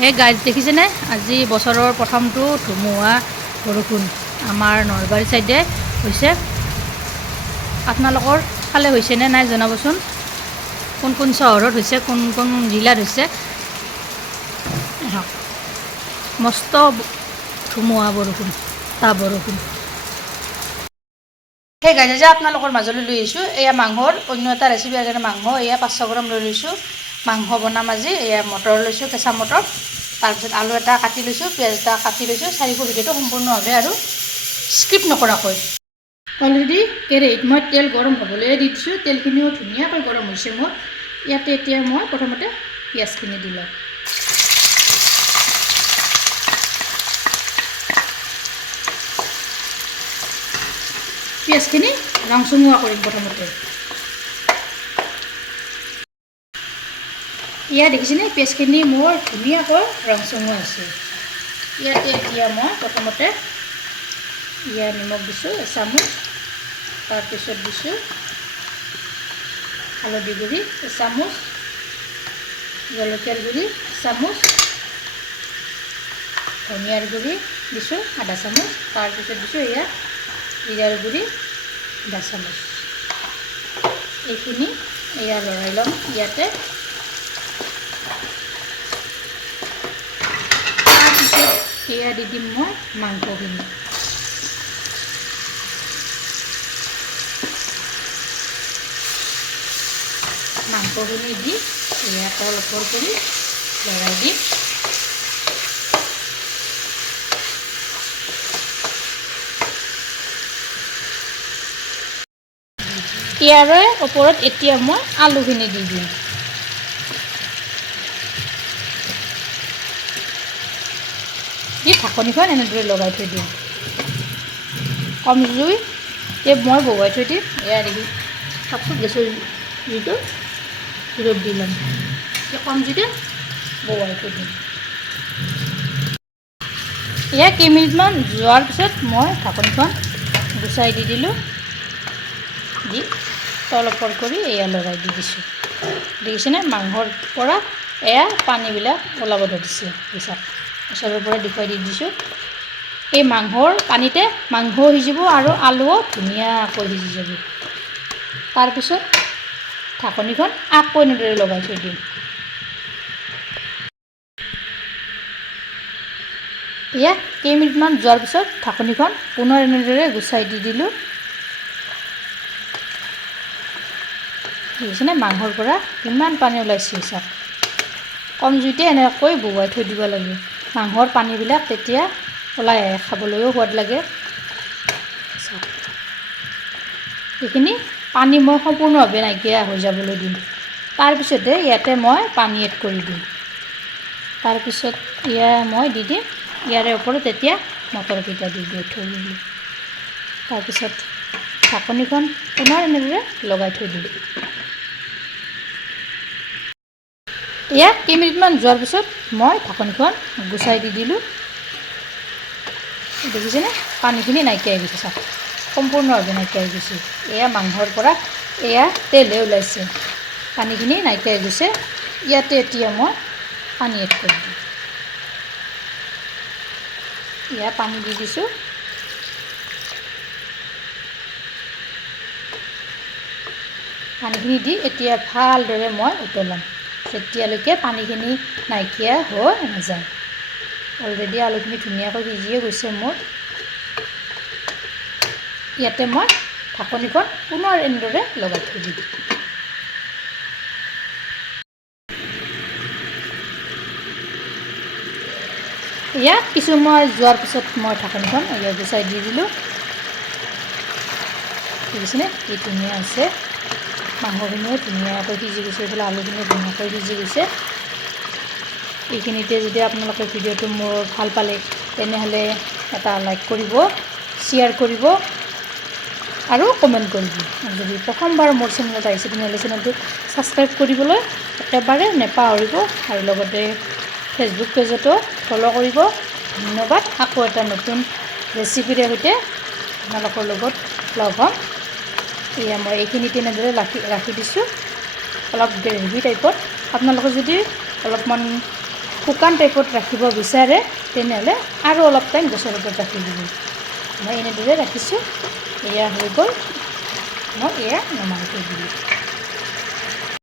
Hey guys দেখিছেনে আজি বছৰৰ প্ৰথমটো ধুমুহা বৰষুণ আমাৰ নলবাৰী সাইডে হৈছে। আপোনালোকৰ ফালে হৈছে নে নাই জনাবচোন। কোন কোন চহৰত হৈছে, কোন কোন জিলাত হৈছে। মস্ত ধুমুহা বৰষুণ, বৰষুণ। সেই গাইজ যে আপোনালোকৰ মাজলৈ লৈ আহিছোঁ এয়া মাংসৰ অন্য এটা ৰেচিপি কাৰণে মাংস এয়া 500 গ্ৰাম লৈ লৈছোঁ। মাংস বনাম আজি। এয়া মটৰ লৈছোঁ, কেঁচা মটৰ, তাৰপিছত আলু এটা কাটি লৈছোঁ, পিঁয়াজ এটা কাটি লৈছোঁ। চাৰিশ ভিডিঅ'টো সম্পূৰ্ণভাৱে আৰু স্কিপ নকৰাকৈ। অলৰেডি কেৰাহীত মই তেল গৰম হ'বলৈ দি দিছোঁ। তেলখিনিও ধুনীয়াকৈ গৰম হৈছে মোৰ। ইয়াতে এতিয়া মই প্ৰথমতে পিঁয়াজখিনি দি লওঁ। পিঁয়াজখিনি ৰংচঙুৱা কৰিম প্ৰথমতে। ইয়াত দেখিছেনে পিঁয়াজখিনি মোৰ ধুনীয়াকৈ ৰংচঙুৱা হৈছে। ইয়াতে এতিয়া মই প্ৰথমতে নিমখ দিছোঁ এচামুচ, তাৰপিছত দিছোঁ হালধি গুড়ি এচামুচ, জলকীয়াৰ গুড়ি এচামুচ, ধনিয়াৰ গুড়ি দিছোঁ আধা চামুচ, তাৰপিছত দিছোঁ জিৰাৰ গুড়ি আধা চামুচ। এইখিনি লৰাই ল'ম ইয়াতে। তাৰপিছত দি দিম মই মাংসখিনি। মাংসখিনি দি তল ওপৰ কৰি লৰাই দিম। ইয়াৰে ওপৰত এতিয়া মই আলুখিনি দি দিম। ঢাকনিখন এনেদৰে লগাই থৈ দিম। কম জুইতে মই বহুৱাই থৈ দিম। এয়া দেখি চাওকচোন গেছৰ জুইটো ৰ'দ দি ল'ম। কম জুইতে বহুৱাই থৈ দিম। কেইমিনিটমান যোৱাৰ পিছত মই ঢাকনিখন গুচাই দি দিলোঁ। দি তল ওপৰ কৰি লৰাই দি দিছোঁ। দেখিছেনে মাংসৰ পৰা পানীবিলাক ওলাব ধৰিছে। ওচৰৰ পৰা দেখুৱাই দি দিছোঁ। এই মাংসৰ পানীতে মাংসও সিজিব আৰু আলুও ধুনীয়াকৈ সিজি যাব। তাৰপিছত ঢাকনিখন আকৌ এনেদৰে লগাই থৈ দিম। কেইমিনিটমান যোৱাৰ পিছত ঢাকনিখন পুনৰ এনেদৰে গুচাই দি দিলোঁ। দেখিছেনে মাংসৰ পৰা কিমান পানী ওলাইছে। চাওক কম জুইতে এনেকৈ বহুৱাই থৈ দিব লাগে। মাংসৰ পানীবিলাক তেতিয়া ওলাই আহে, খাবলৈও সোৱাদ লাগে। এইখিনি পানী মই সম্পূৰ্ণভাৱে নাইকিয়া হৈ যাবলৈ দিম। তাৰপিছতে ইয়াতে মই পানী এড কৰি দিম। তাৰপিছত মই দি দিম ইয়াৰে ওপৰত এতিয়া মটৰকেইটা দি থৈ দিম। তাৰপিছত ঢাকনিখন পুনৰ এনেদৰে লগাই থৈ দিম। কেইমিনিটমান যোৱাৰ পিছত মই ঢাকনিখন গুচাই দি দিলোঁ। দেখিছেনে পানীখিনি নাইকিয়া হৈ গৈছে। চাওক সম্পূৰ্ণভাৱে নাইকিয়া হৈ গৈছে। মাংসৰ পৰা তেলহে ওলাইছে, পানীখিনি নাইকিয়া হৈ গৈছে। ইয়াতে এতিয়া মই পানী এড কৰি দিম। পানী দি দিছোঁ। পানীখিনি দি এতিয়া ভালদৰে মই উতলাম যেতিয়ালৈকে পানীখিনি নাইকিয়া হৈ নাযায়। অলৰেডি আলুখিনি ধুনীয়াকৈ সিজিয়ে গৈছে মোৰ। ইয়াতে মই ঢাকনিখন পুনৰ এনেদৰে লগাই থৈ দিম। কিছু সময় যোৱাৰ পিছত মই ঢাকনিখন গুচাই দি দিলোঁ। দেখিছেনে কি ধুনীয়া আছে। মাংসখিনিও ধুনীয়াকৈ সিজি গৈছে, এইফালে আলুখিনিও ধুনীয়াকৈ সিজি গৈছে। এইখিনিতে যদি আপোনালোকে ভিডিঅ'টো মোৰ ভাল পালে তেনেহ'লে এটা লাইক কৰিব, শ্বেয়াৰ কৰিব আৰু কমেণ্ট কৰিব। যদি প্ৰথমবাৰ মোৰ চেনেলত আহিছে তেনেহ'লে চেনেলটো ছাবস্ক্ৰাইব কৰিবলৈ একেবাৰে নাপাহৰিব আৰু লগতে ফেচবুক পেজতো ফ'ল' কৰিব। ধন্যবাদ। আকৌ এটা নতুন ৰেচিপিৰে সৈতে আপোনালোকৰ লগত লগ হ'ম। মই এইখিনিতে এনেদৰে ৰাখি দিছোঁ অলপ গ্ৰেভি টাইপত। আপোনালোকে যদি অলপমান শুকান টাইপত ৰাখিব বিচাৰে তেনেহ'লে আৰু অলপ টাইম গেছৰ ওপৰত ৰাখি দিব। মই এনেদৰে ৰাখিছোঁ। এয়া হৈ গ'ল, মই এয়া নমাই থৈ দিলোঁ।